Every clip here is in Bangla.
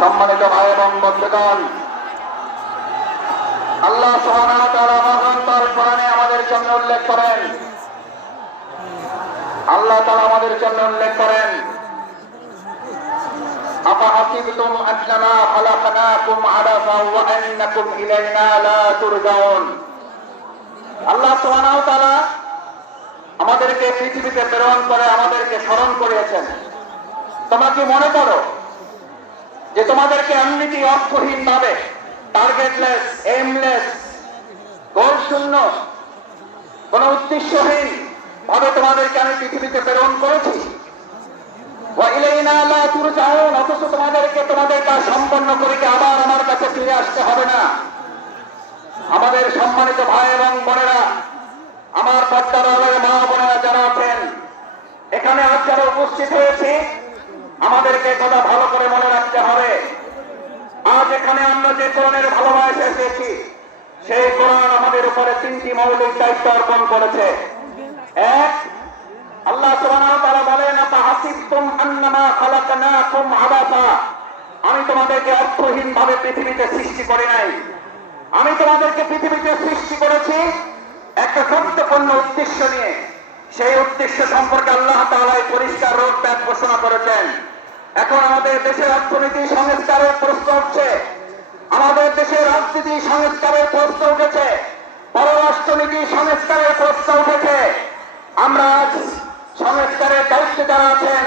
সম্মানিত ভাই এবং বন্ধুগণ, আল্লাহ সুবহানাহু ওয়া তাআলা মহাগ্রন্থ কোরআনে আমাদের জন্য উল্লেখ করেন, আল্লাহ তাআলা আমাদের জন্য উল্লেখ করেন, আফাহাসিবতুম আন্নামা খালাকনাকুম আবাসা ওয়া আন্নাকুম ইলাইনা লা তুরজাউন। আল্লাহ সুবহানাহু ওয়া তাআলা আমাদেরকে পৃথিবীতে প্রেরণ করে আমাদেরকে স্মরণ করিয়েছেন। তোমরা কি মনে করো যে তোমাদেরকে এমনিতেই অর্থহীন ভাবে, টার্গেটলেস, এইমলেস, গোল শূন্য, কোন উদ্দেশ্যহীন ভাবে তোমাদেরকে আমি পৃথিবীতে প্রেরণ করেছি? ওয়া ইলাইনা লা তুরজাউন, অথচ তোমাদেরকে তোমাদের কাজ সম্পন্ন করে আবার আমার কাছে ফিরে আসতে হবে না। আমাদের সম্মানিত ভাই এবং বোনেরা, আমার পর্দার আড়ালে মা বোনেরা যারা আছেন, এখানে আজ যারা উপস্থিত হয়েছে, আমাদেরকে কথা ভালো করে মনে রাখতে হবে। আজ এখানে আমরা যে কোরআনের ভালোবাসা এসেছি, সেই কোরআন আমাদের উপরে তিনটি মৌলিক দায়িত্ব অর্পণ করেছে। এক, আল্লাহ সুবহানাহু ওয়া তাআলা বলেন, আফাহাসিবতুম আন্নামা খালাকনাকুম আবাসা, আমি তোমাদেরকে অর্থহীন ভাবে পৃথিবীতে সৃষ্টি করি নাই। আমি তোমাদেরকে পৃথিবীতে সৃষ্টি করেছি একটা গুরুত্বপূর্ণ উদ্দেশ্য নিয়ে। সেই উদ্দেশ্য সম্পর্কে আল্লাহ তাআলা পরিষ্কার রোড ম্যাপ ঘোষণা করেছেন। এখন আমাদের দেশের অর্থনীতি সংস্কারের প্রশ্ন উঠছে, আমাদের দেশের রাজনীতি সংস্কারের প্রশ্ন উঠেছে, পররাষ্ট্রনীতি সংস্কারের প্রশ্ন উঠেছে। আমরা আজ সংস্কারের দায়িত্বে যারা আছেন,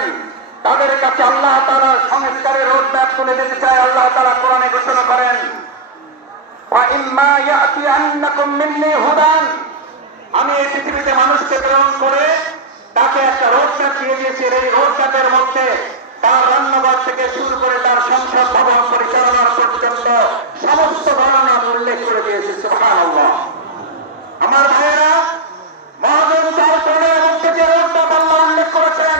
তাদের কাছে আল্লাহ তাআলা সংস্কারের রোড ম্যাপ তুলে দিতে চায়। আল্লাহ তাআলা কোরআনে ঘোষণা করেন, আমি এই পৃথিবীতে মানুষকে প্রেরণ করে তাকে একটা রোড ম্যাপ দিয়ে দিয়েছি। এই রোড ম্যাপের মধ্যে তার রান্নাঘর থেকে শুরু করে তার সংসদ ভবন পরিচালনার পর্যন্ত সমস্ত ধরনের উল্লেখ করে দিয়েছে। সুবহানাল্লাহ। আমার ভাইয়েরা, মহাগ্রন্থের কোরআনের মধ্যে যে রোড ম্যাপ আল্লাহ উল্লেখ করেছেন,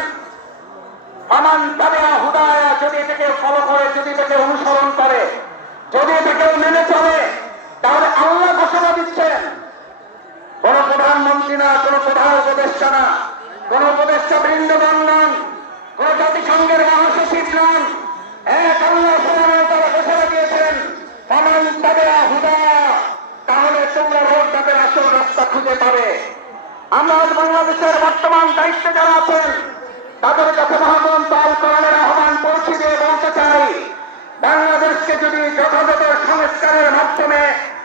ফামান তাবিআ হুদায়া, যদি এটাকে ফলো করে, যদি এটাকে অনুসরণ করে, যদি এটাকে মেনে চলে, তাহলে আল্লাহ ঘোষণা দিচ্ছেন, কোন প্রধানমন্ত্রী না, কোন প্রধান উপদেষ্টা না, কোন উপদেষ্টা বৃন্দগণ নন, কোন জাতিসংঘের মহাসচিব নন, এক আল্লাহ সুবহানাহু ওয়া তাআলা ঘোষণা দিয়েছেন, ফামান তাবিআ হুদায়া, তাহলে তোমরা রোড ম্যাপের আসল রাস্তা খুঁজে পাবে। আমরা বাংলাদেশের বর্তমান দায়িত্বে যারা আছেন, তাদের কাছে মহাগ্রন্থ আল কোরআনের আহ্বান পৌঁছে দিয়ে বলতে চাই, বাংলাদেশকে যদি যথাযথ সংস্কারের মাধ্যমে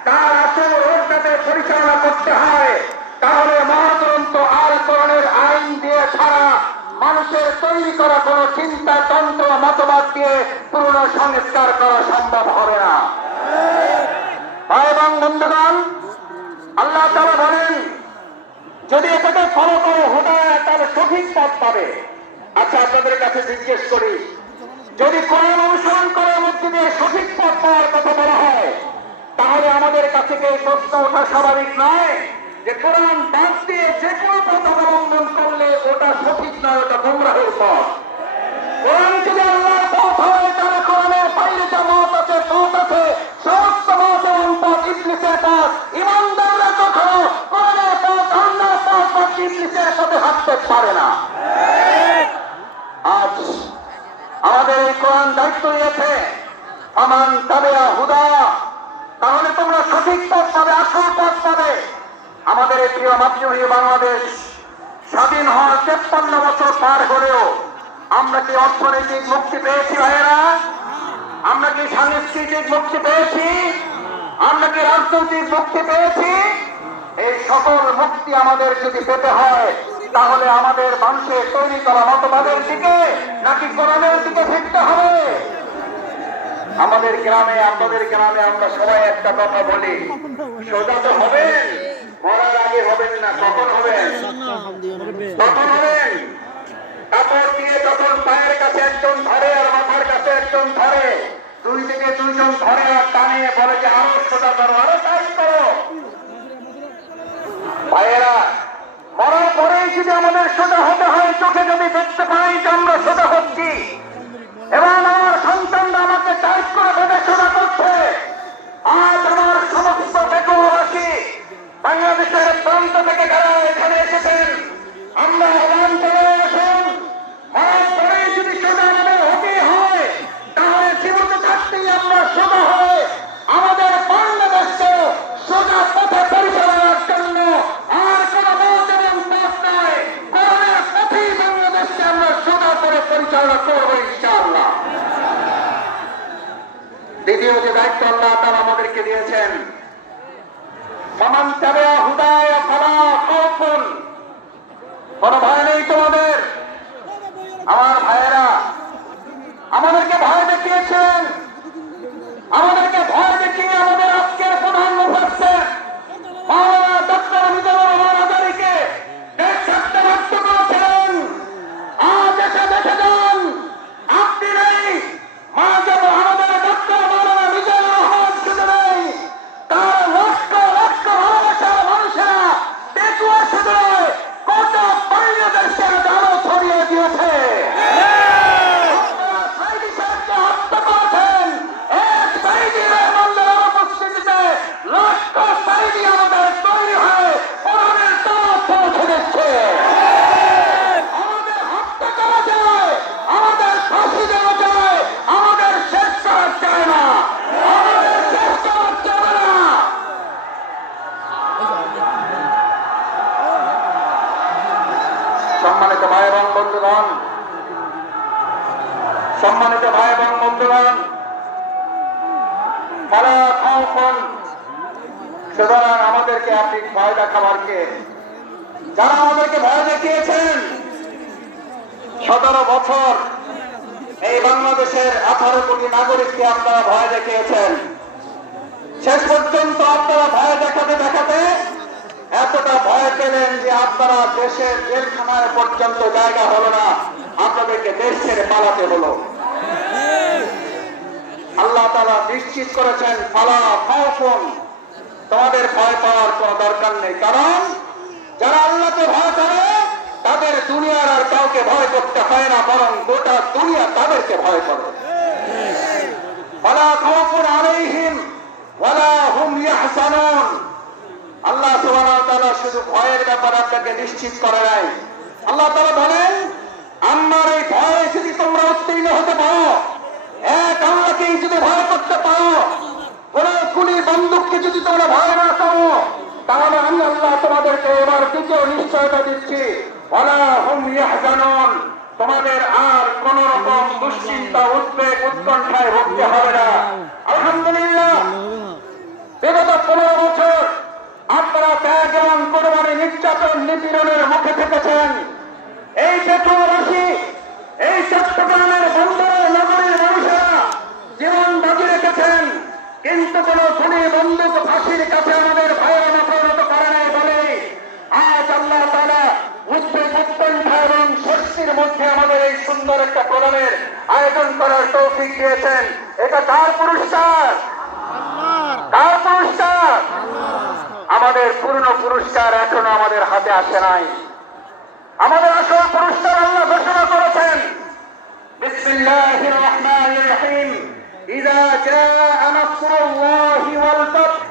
তার আসল রোডম্যাপে পরিচালনা করতে হয়, তাহলে মহাগ্রন্থ আল কোরআনের আইন দিয়ে ছাড়া মানুষের তৈরি করা কোন চিন্তা, তন্ত্র, মতবাদ দিয়ে পূর্ণ সংস্কার করা সম্ভব হবে না। ভাই এবং বন্ধুগণ, আল্লাহ তাআলা বলেন, যদি এটাকে ফলো করো হুদায়া, তাহলে সঠিক পথ পাবে। আচ্ছা, আপনাদের কাছে জিজ্ঞেস করি, যদি কোরআন অনুসরণ করার মধ্যে দিয়ে সঠিক পথ পাওয়ার কথা বলা হয়, তাহলে আমাদের কাছে কি প্রশ্ন ওঠা স্বাভাবিক নয় যে কোরআন বাদ দিয়ে যে কোনো পথ অবলম্বন করলে ওটা সঠিক নয়, ওটা গোমরাহের পথ? কোরআন যদি আল্লাহর পথ হয়, তাহলে কোরআনের বাইরে যা মত আছে, পথ আছে, সমস্ত মত এবং পথ ইবলিসের পথ। ইমানদাররা কখনো কোরআনের পথ, আল্লাহর পথ বা ইবলিসের পথে হাঁটতে পারে না। আজ আমাদের এই কোরআন দায়িত্ব নিয়েছে, আমান তাবিআ হুদা, তাহলে তোমরা সঠিক পথ পাবে, আসল পথ পাবে। আমাদের এই প্রিয় মাতৃভূমি বাংলাদেশ স্বাধীন হওয়ার 53 বছর পার হলেও আমরা কি অর্থনৈতিক মুক্তি পেয়েছি ভাইয়েরা? আমরা কি সাংস্কৃতিক মুক্তি পেয়েছি? আমরা কি রাজনৈতিক মুক্তি পেয়েছি? এই সকল মুক্তি আমাদের যদি পেতে হয়, তাহলে আমাদের মানুষের তৈরি করা মতবাদের দিকে নাকি কোরআনের দিকে ফিরতে হবে? আমাদের গ্রামে, আপনাদের গ্রামে আমরা সবাই একটা কথা বলি, সোজা তো হবেন, মরার আগে হবেন না। কখন হবেন? তখন হবেন কাপড় দিয়ে, যখন পায়ের কাছে একজন ধরে আর মাথার কাছে একজন ধরে, দুই দিকে দুইজন ধরে আর টানিয়ে বলে যে আরো সোজা করো, আরো টাইট করো। ভাইয়েরা, মরার পরেই যদি আমাদের সোজা হতে হয়, চোখে যদি দেখতে পাই যে আমরা সোজা হচ্ছি এবং আমার সন্তানরা আমাকে টাইট করে বেঁধে সোজা করছে, আজ আমার সমস্ত বেকুবাসী বাংলাদেশের প্রান্ত থেকে যারা এখানে এসেছেন, আমরা আহ্বান করে আসুন, মরার পরেই যদি সোজা আমাদের হতে হয়, তাহলে জীবনে থাকতে দ্বিতীয় যে দায়িত্ব আল্লাহ তাআলা আমাদেরকে দিয়েছেন, ফামান তাবিআ হুদায়া ফালা খাউফুন, কোনো ভয় নেই তোমাদের। আমার ভাইয়েরা আমাদেরকে ভয় দেখিয়েছেন, আমাদেরকে ভয় দেখিয়ে আমাদের আজকের প্রধান মুফাসসির মাওলানা ডক্টর মিজানুর রহমান আজারীকে দেশ ছাড়তে বাধ্য করেছিলেন। আজ এসে দেখে যান আপনি নেই, আমাদের ডক্টর মাওলানা মিজানুর রহমান শুধু নেই, তার লক্ষ লক্ষ ভালোবাসার মানুষেরা পেকুয়া শুধু নয়, গোটা বাংলাদেশের আলো ছড়িয়ে দিয়েছে। সম্মানিত ভাই এবং বন্ধুগণ, সম্মানিত ভাই এবং বন্ধুগণ, ফালা খাউফুন, সুতরাং আমাদেরকে আপনি ভয় দেখাবার কে? যারা আমাদেরকে ভয় দেখিয়েছেন, 17 বছর এই বাংলাদেশের 18 কোটি নাগরিককে আপনারা ভয় দেখিয়েছেন। শেষ পর্যন্ত আপনারা ভয় দেখাতে দেখাতে এতটা ভয় পেলেন যে আপনারা দেশের জেলখানায় পর্যন্ত জায়গা হলো না, আপনাদেরকে দেশ ছেড়ে পালাতে হলো। আল্লাহ তাআলা নিশ্চিত করেছেন, ফালা খাউফুন, তোমাদের ভয় পাওয়ার কোন দরকার নেই। কারণ যারা আল্লাহকে ভয় করে তাদের দুনিয়ার আর কাউকে ভয় করতে হয় না, বরং গোটা দুনিয়া তাদেরকে ভয় করে। ফালা খাউফুন আলাইহিম ওয়ালা হুম ইয়াহজানুন। আল্লাহ সুবহানাহু ওয়া তাআলা শুধু ভয়ের ব্যাপারে আপনাকে নিশ্চিত করে নাই, আল্লাহ তাআলা বলেন, আমার এই ভয়ে যদি তোমরা উত্তীর্ণ হতে পারো, এক আল্লাহকেই যদি ভয় করতে পারো, কোন গুলি বন্দুককে যদি তোমরা ভয় না করো, তাহলে আমি আল্লাহ তোমাদেরকে এবার দ্বিতীয় নিশ্চয়তা দিচ্ছি, ওয়ালা হুম ইয়াহজানুন, তোমাদের আর কোন রকম দুশ্চিন্তা উদ্বেগ উৎকণ্ঠায় ভুগতে হবে না। আলহামদুলিল্লাহ, বিগত 15 বছর আপনারা ত্যাগ এবং কোরবানি নির্যাতন নিপীড়নের মুখে থেকেছেন। এই পেট্রোলবাসী, এই চট্টগ্রামের বন্দর নগরীর মানুষেরা জীবন বাজি রেখেছেন, কিন্তু কোন গুলি বন্দুক ফাঁসির কাছে আমাদের ভাইয়ের মাথা নত করে নাই বলে আজ আল্লাহ তাআলা উদ্বেগ উৎকণ্ঠা এবং স্বস্তির মধ্যে আমাদের এই সুন্দর একটা প্রোগ্রামের আয়োজন করার তৌফিক দিয়েছেন। এটা কার পুরস্কার? কার পুরস্কার? আমাদের পূর্ণ পুরস্কার এখনো আমাদের হাতে আসে নাই। আমাদের আসল পুরস্কার আল্লাহ ঘোষণা করেছেন, বিসমিল্লাহির রহমানির রহিম, ইযা জাআ নাসরুল্লাহি ওয়াল ফাতহ,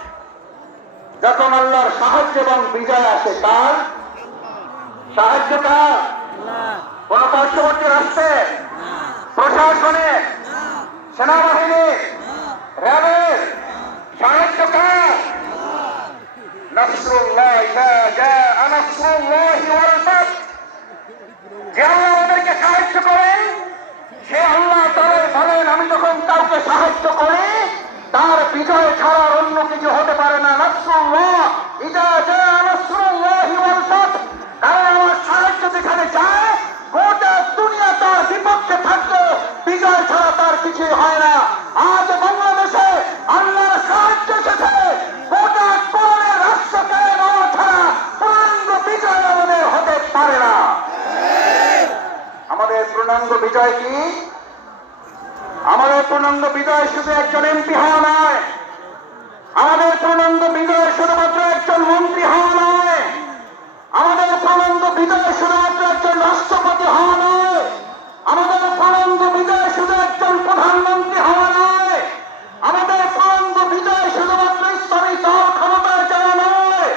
যখন আল্লাহর সাহায্য এবং বিজয় আসে। কার সাহায্য? কার? কোন পার্শ্ববর্তী রাষ্ট্রের, প্রশাসনের, সেনাবাহিনীর, র্যাবের সাহায্য? কার? নাসরুল্লাহ, ইযা জাআ নাসরুল্লাহি ওয়াল ফাতহ, যে আল্লাহ আমাদেরকে সাহায্য করেন সে আল্লাহ তাআলা বলেন, আমি যখন কাউকে সাহায্য করি তার বিজয় ছাড়া অন্য কিছু হতে পারে না। নাসরুল্লাহ, ইযা জাআ নাসরুল্লাহি ওয়াল ফাতহ, কারণ আমার সাহায্য যেখানে যায় গোটা দুনিয়া তার বিপক্ষে থাকলে বিজয় ছাড়া তার কিছুই হয় না। আজ বাংলাদেশে আল্লাহর সাহায্য এসেছে, গোটা কোরআনের রাষ্ট্রকে নেওয়া ছাড়া পূর্ণাঙ্গ বিজয় আমাদের হতে পারে না। আমাদের পূর্ণাঙ্গ বিজয় কি? আমাদের পূর্ণাঙ্গ বিজয় শুধু একজন এমপি হওয়া নয়, আমাদের পূর্ণাঙ্গ বিজয় শুধুমাত্র একজন মন্ত্রী হওয়া নয়, আমাদের পূর্ণাঙ্গ বিজয় শুধুমাত্র একজন রাষ্ট্রপতি হওয়া নয়, আমাদের পূর্ণাঙ্গ বিজয় শুধু একজন প্রধানমন্ত্রী হওয়া নয়, আমাদের পূর্ণাঙ্গ বিজয় শুধুমাত্র ইসলামী দল ক্ষমতায় যাওয়া নয়,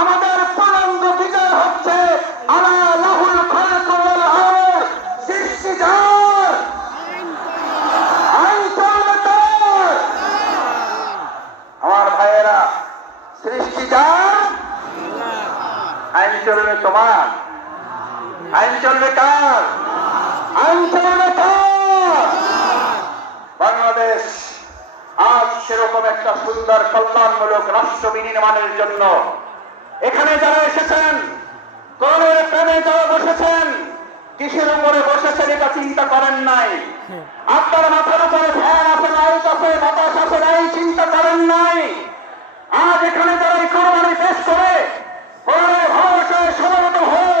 আমাদের পূর্ণাঙ্গ বিজয় হচ্ছে আলা লাহুল খালক ওয়াল আমর, সৃষ্টি যার, আইন চলবে তার। আমার ভাইয়েরা, সৃষ্টি যার, আইন চলবে তোমার। আইন চলবে কার? আইন চলবে কার? বাংলাদেশ সেরকম একটা সুন্দর কল্যাণমূলক রাষ্ট্র বিনির্মাণের জন্য এখানে যারা এসেছেন, কোরআনের প্রেমে যারা বসেছেন, কিসের উপরে বসেছেন এটা চিন্তা করেন নাই। আপনার মাথার উপরে ফ্যান আছে, লাইট আছে, বাতাস আছে, নাই চিন্তা করেন নাই। আজ এখানে যারা এই কোরবানি পেশ করে কোরআনের ভালোবাসায় সমবেত হয়ে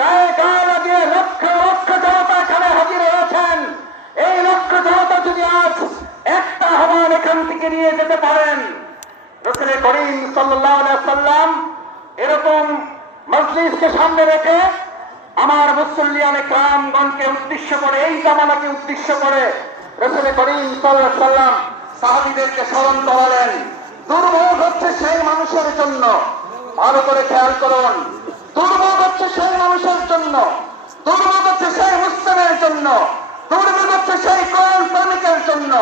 গায়ে গায়ে লাগিয়ে লক্ষ লক্ষ জনতা এখানে হাজির হয়েছেন, এই লক্ষ জনতা যদি আজ একটা আহ্বান এখান থেকে নিয়ে যেতে পারেন, রাসূল করিম সাল্লাল্লাহু আলাইহি সাল্লাম এরকম মজলিসকে সামনে রেখে আমার মুসল্লিয়ানে কিরামগণকে উদ্দেশ্য করে, এই জামানাকে উদ্দেশ্য করে রাসূল করিম সাল্লাল্লাহু আলাইহি সাল্লাম সাহাবীদেরকে স্মরণ করালেন। দুর্ভোগ হচ্ছে সেই মানুষের জন্য, ভালো করে খেয়াল করুন, দুর্ভোগ হচ্ছে সেই মানুষের জন্য, দুর্ভোগ হচ্ছে সেই মুসলিমের জন্য, দুর্ভোগ হচ্ছে সেই কোরআন প্রেমিকের জন্য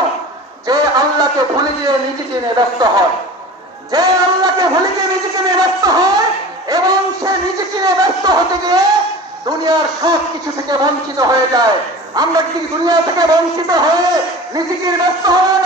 যে আল্লাহকে ভুলে গিয়ে নিজেকে নিয়ে ব্যস্ত হয়, যে আল্লাহকে ভুলে গিয়ে নিজেকে নিয়ে ব্যস্ত হয় এবং সে নিজেকে নিয়ে ব্যস্ত হতে গিয়ে দুনিয়ার সব কিছু থেকে বঞ্চিত হয়ে যায়। আমরা কি দুনিয়া থেকে বঞ্চিত হয়ে নিজেকে ব্যস্ত হয়ে